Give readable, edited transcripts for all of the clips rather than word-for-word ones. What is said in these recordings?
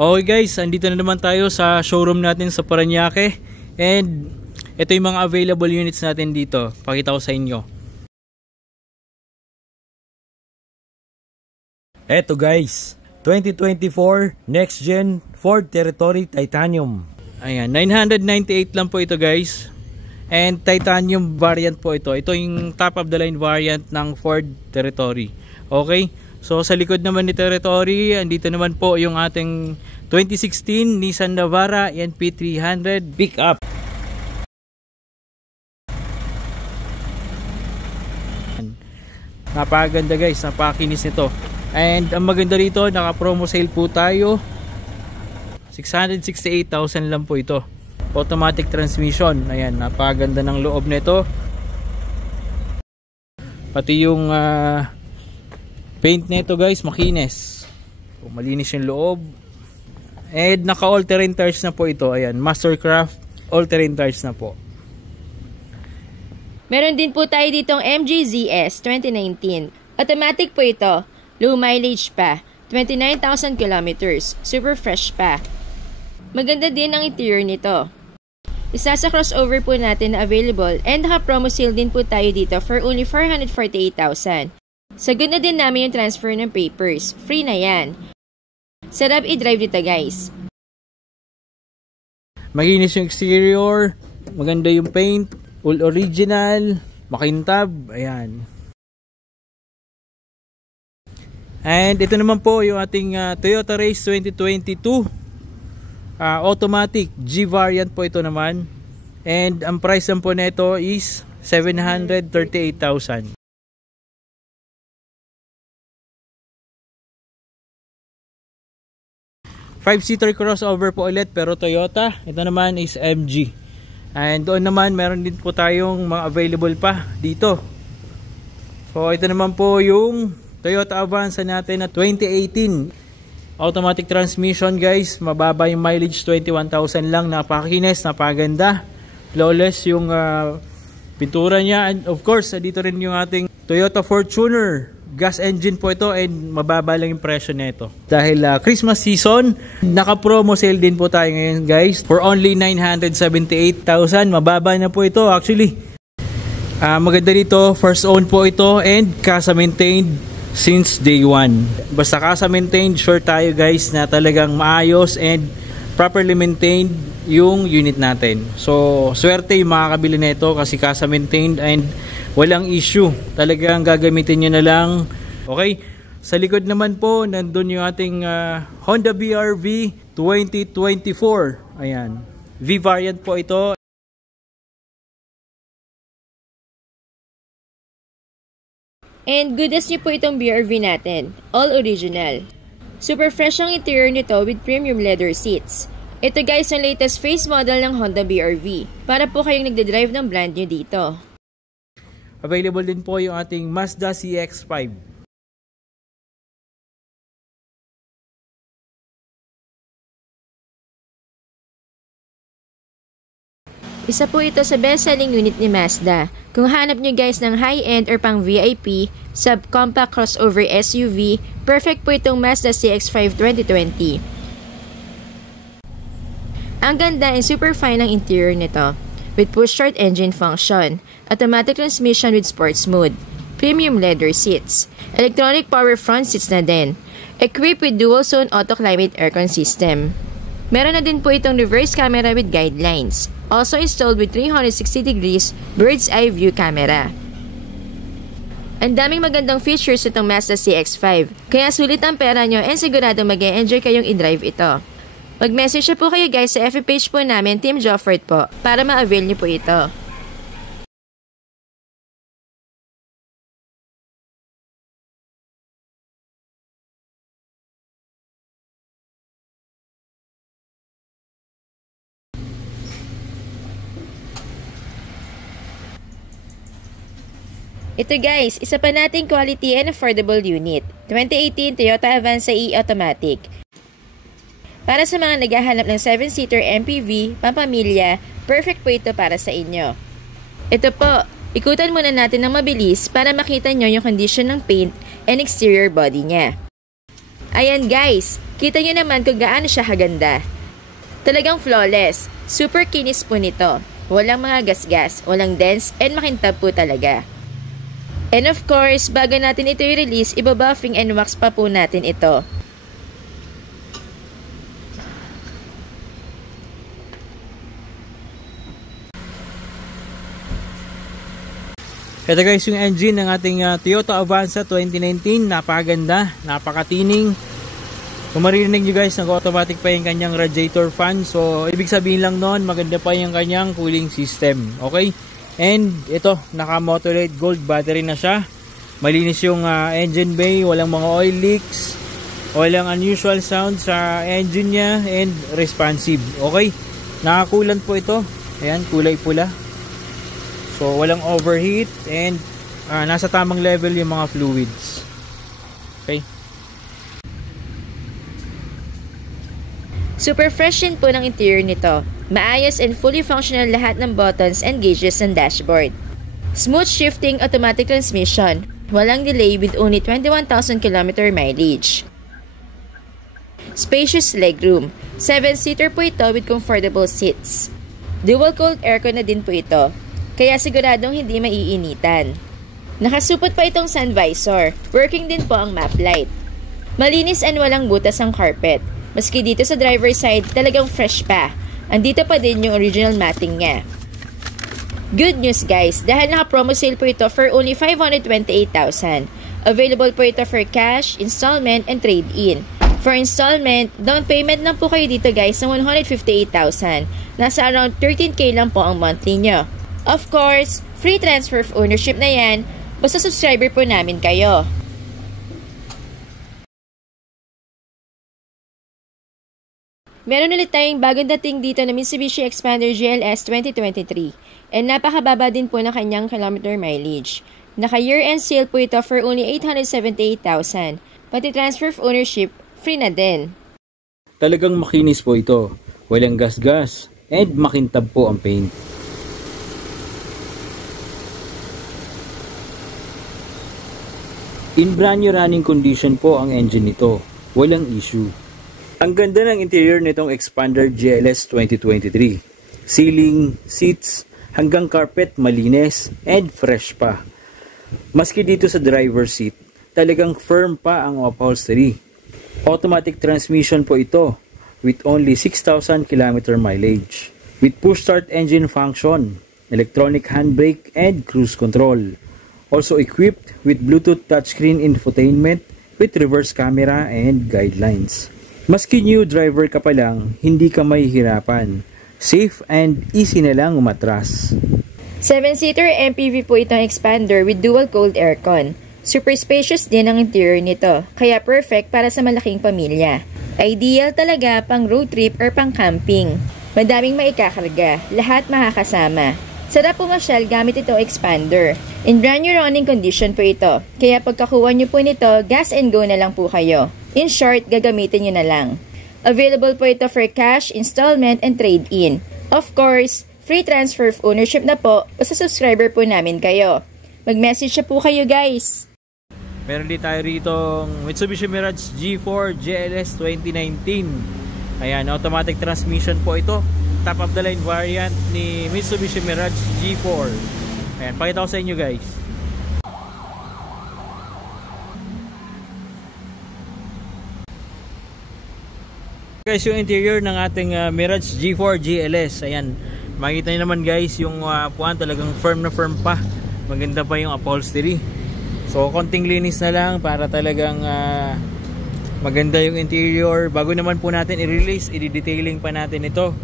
Okay guys, andito na naman tayo sa showroom natin sa Parañaque. And ito yung mga available units natin dito. Pakita ko sa inyo. Eto guys, 2024 Next Gen Ford Territory Titanium. Ayan, 998 lang po ito guys. And Titanium variant po ito. Ito yung top of the line variant ng Ford Territory. Okay? So sa likod naman ni Territory, andito naman po yung ating 2016 Nissan Navara NP300 pickup. Napakaganda guys, napakakinis nito. And ang maganda rito, naka-promo sale po tayo. 668,000 lang po ito. Automatic transmission. Ayan, napakaganda ng loob nito. Pati yung paint nito guys, makinis. So, malinis yung loob. And naka all-terrain tires na po ito. Ayan, Mastercraft all-terrain tires na po. Meron din po tayo ditong MG ZS 2019. Automatic po ito. Low mileage pa. 29,000 kilometers. Super fresh pa. Maganda din ang interior nito. Isa sa crossover po natin na available and naka-promo sale din po tayo dito for only 448,000. Sagot na din namin yung transfer ng papers. Free na yan. Sarap i-drive dito guys. Makinis yung exterior. Maganda yung paint. All original. Makintab. Ayan. And ito naman po yung ating Toyota Race 2022. Automatic G variant po ito naman. And ang price lang po nito is 738,000. 5-seater crossover po ulit pero Toyota. Ito naman is MG. And doon naman meron din po tayong mga available pa dito. So ito naman po yung Toyota Avanza natin na 2018. Automatic transmission guys. Mababa yung mileage, 21,000 lang. Napakakinis, napaganda. Flawless yung pintura niya. And of course, dito rin yung ating Toyota Fortuner. Gas engine po ito and mababa lang yung presyo nito. Dahil Christmas season, naka-promo sale din po tayo ngayon guys. For only 978,000. Mababa na po ito actually. Maganda dito, first own po ito and casa maintained since day 1. Basta casa maintained, sure tayo guys na talagang maayos and properly maintained yung unit natin. So, swerte yung makakabili nito kasi casa maintained and walang issue. Talagang gagamitin nyo na lang. Okay? Sa likod naman po, nandun yung ating Honda BR-V 2024. Ayan. V-variant po ito. And goodness nyo po itong BR-V natin. All original. Super fresh ang interior nito with premium leather seats. Ito guys ang latest face model ng Honda BR-V. Para po kayong nagdadrive ng brand nyo dito. Available din po yung ating Mazda CX-5. Isa po ito sa best-selling unit ni Mazda. Kung hanap nyo guys ng high-end or pang VIP, subcompact crossover SUV, perfect po itong Mazda CX-5 2020. Ang ganda and super fine ang interior nito. With push-start engine function, automatic transmission with sports mode, premium leather seats, electronic power front seats na din, equipped with dual-zone auto-climate aircon system. Meron na din po itong reverse camera with guidelines, also installed with 360 degrees bird's eye view camera. Ang daming magandang features itong Mazda CX-5, kaya sulit ang pera nyo and sigurado mag-e-enjoy kayong i-drive ito. Mag-message na po kayo guys sa FB page po namin, Team Jofford po, para ma-avail niyo po ito. Ito guys, isa pa nating quality and affordable unit. 2018 Toyota Avanza E Automatic. Para sa mga naghahanap ng 7-seater MPV, pampamilya, perfect po ito para sa inyo. Ito po, ikutan muna natin ng mabilis para makita nyo yung condition ng paint and exterior body niya. Ayan guys, kita nyo naman kung gaano siya kaganda. Talagang flawless, super kinis po nito. Walang mga gasgas, walang dents, and makintab po talaga. And of course, bago natin ito i-release, ibabuffing and wax pa po natin ito. Ito guys yung engine ng ating Toyota Avanza 2019. Napakaganda, napakatining. Kung maririnig nyo guys, nag-automatic pa yung kanyang radiator fan. So ibig sabihin lang noon, maganda pa yung kanyang cooling system. Okay? And ito, naka-Motorrad Gold battery na siya. Malinis yung engine bay, walang mga oil leaks, walang unusual sound sa engine niya, and responsive. Okay? Nakakulant po ito. Ayan, kulay pula. So walang overheat, and nasa tamang level yung mga fluids. Okay? Super fresh din po ng interior nito. Maayos and fully functional lahat ng buttons and gauges ng dashboard. Smooth shifting automatic transmission. Walang delay with only 21,000 km mileage. Spacious legroom. 7-seater po ito with comfortable seats. Dual cold aircon na din po ito, kaya siguradong hindi maiinitan. Nakasupot pa itong sun visor. Working din po ang map light. Malinis and walang butas ang carpet. Maski dito sa driver side, talagang fresh pa. Andito pa din yung original matting niya. Good news guys, dahil naka-promo sale po ito for only 528,000. Available po ito for cash, installment, and trade-in. For installment, down payment lang po kayo dito guys ng 158,000. Nasa around 13k lang po ang monthly nyo. Of course, free transfer of ownership na yan, basta subscriber po namin kayo. Meron ulit tayong bagong dating dito na Mitsubishi Xpander GLS 2023 and napakababa din po ng kanyang kilometer mileage. Naka year-end sale po ito for only 878,000. Pati transfer of ownership, free na din. Talagang makinis po ito. Walang gas-gas and makintab po ang paint. In brand new running condition po ang engine nito. Walang issue. Ang ganda ng interior nitong Xpander GLS 2023. Ceiling, seats, hanggang carpet malinis and fresh pa. Maski dito sa driver seat, talagang firm pa ang upholstery. Automatic transmission po ito with only 6,000 km mileage. With push start engine function, electronic handbrake and cruise control. Also equipped with Bluetooth touchscreen infotainment with reverse camera and guidelines. Maski new driver ka pa lang, hindi ka mahihirapan. Safe and easy na lang umatras. 7-seater MPV po itong Xpander with dual cold aircon. Super spacious din ang interior nito, kaya perfect para sa malaking pamilya. Ideal talaga pang road trip or pang camping. Madaming maikakarga, lahat makakasama. Sarap pumasyal gamit ito Xpander. In brand new running condition po ito, kaya pagkakuha nyo po nito, gas and go na lang po kayo. In short, gagamitin nyo na lang. Available po ito for cash, installment, and trade-in. Of course, free transfer of ownership na po o sa subscriber po namin kayo. Mag-message na po kayo guys! Meron din tayo rito Mitsubishi Mirage G4 GLS 2019. Ayan, automatic transmission po ito. Top of the line variant ni Mitsubishi Mirage G4. Ayan, pakita ko sa inyo guys. Guys, yung interior ng ating Mirage G4 GLS. Ayan, makikita nyo naman guys, yung puwan talagang firm na firm pa. Maganda pa yung upholstery. So, konting linis na lang para talagang maganda yung interior. Bago naman po natin i-release, i-detailing pa natin ito.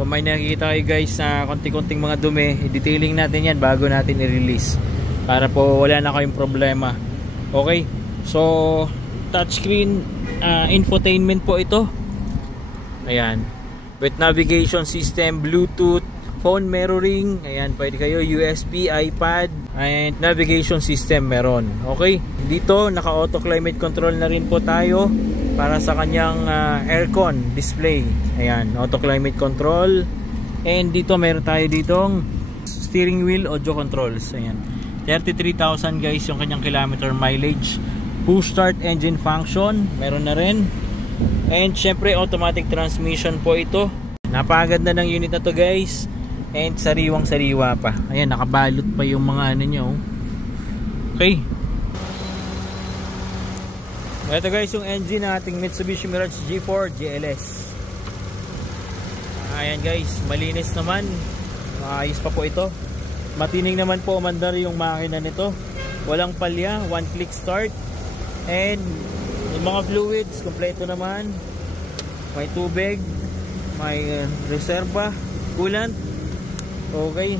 Kung may nakikita kayo guys na konting-konting mga dumi, i-detailing natin yan bago natin i-release. Para po wala na kayong problema. Okay, so touchscreen infotainment po ito. Ayan, with navigation system, Bluetooth, phone mirroring, ayan, pwede kayo USB, iPad, and navigation system meron. Okay, dito naka auto climate control na rin po tayo para sa kanyang aircon display. Ayan, auto climate control. And dito meron tayo ditong steering wheel audio controls. Ayan, 33,000 guys yung kanyang kilometer mileage. push start engine function, meron na rin. And syempre automatic transmission po ito. Napakaganda ng unit na to guys. And sariwang sariwa pa. Ayan, nakabalot pa yung mga ano nyo. Okay. Ito guys yung engine ng ating Mitsubishi Mirage G4 GLS. Ayan guys, malinis naman. Maayos pa po ito. Matining naman po umandar yung makina nito. Walang palya, one click start. And yung mga fluids, kompleto naman. May tubig, may reserva, coolant. Okay.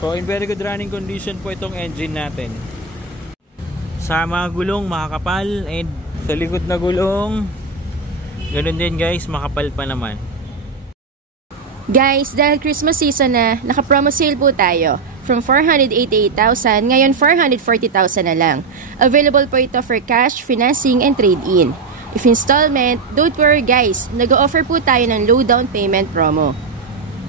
So in very good running condition po itong engine natin. Sa mga gulong makakapal, and sa likod na gulong ganun din guys, makapal pa naman. Guys, dahil Christmas season na, naka-promo sale po tayo. From 488,000, ngayon 440,000 na lang. Available po ito for cash, financing, and trade-in. If installment, don't worry guys, nag-o-offer po tayo ng low down payment promo.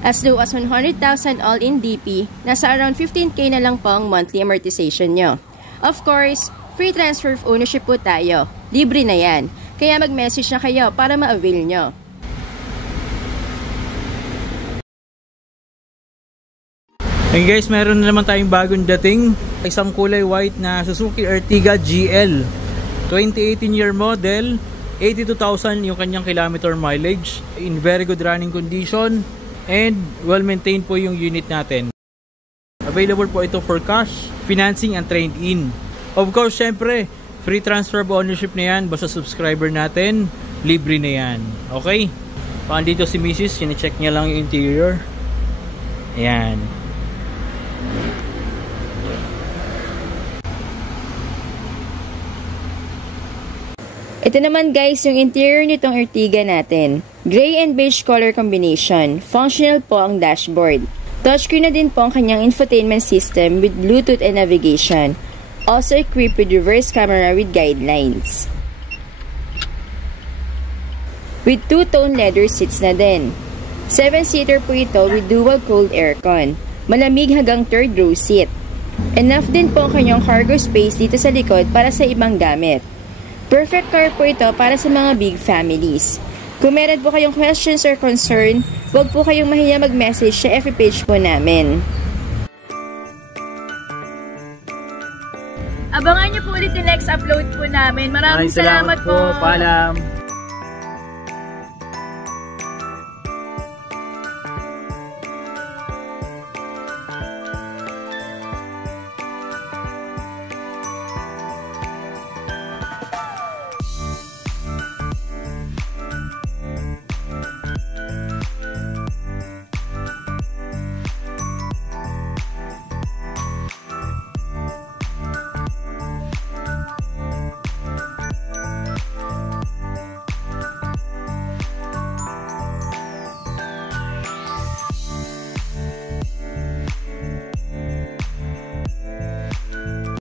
As low as 100,000 all-in DP, nasa around 15k na lang po ang monthly amortization nyo. Of course, free transfer of ownership po tayo. Libre na yan. Kaya mag-message na kayo para ma-avail nyo. Hey guys, meron na naman tayong bagong dating. Isang kulay white na Suzuki Ertiga GL. 2018 year model. 82,000 yung kanyang kilometer mileage. In very good running condition. And well maintained po yung unit natin. Available po ito for cash, financing, and trade-in. Of course, syempre, free transfer of ownership na yan. Basta subscriber natin, libre na yan. Okay? Paandito si Mrs. Sine-check niya lang yung interior. Ayan. Ito naman guys yung interior nitong Ertiga natin. Gray and beige color combination. Functional po ang dashboard. Touchscreen na din po ang kanyang infotainment system with Bluetooth and navigation. Also equipped with reverse camera with guidelines. With two-tone leather seats na din. 7-seater po ito with dual cold aircon. Malamig hanggang third row seat. Enough din po ang kanyang cargo space dito sa likod para sa ibang gamit. Perfect car po ito para sa mga big families. Kung meron po kayong questions or concern, huwag po kayong mahiya mag-message sa FB page po namin. Abangan niyo po ulit yung next upload po namin. Maraming salamat po. Paalam.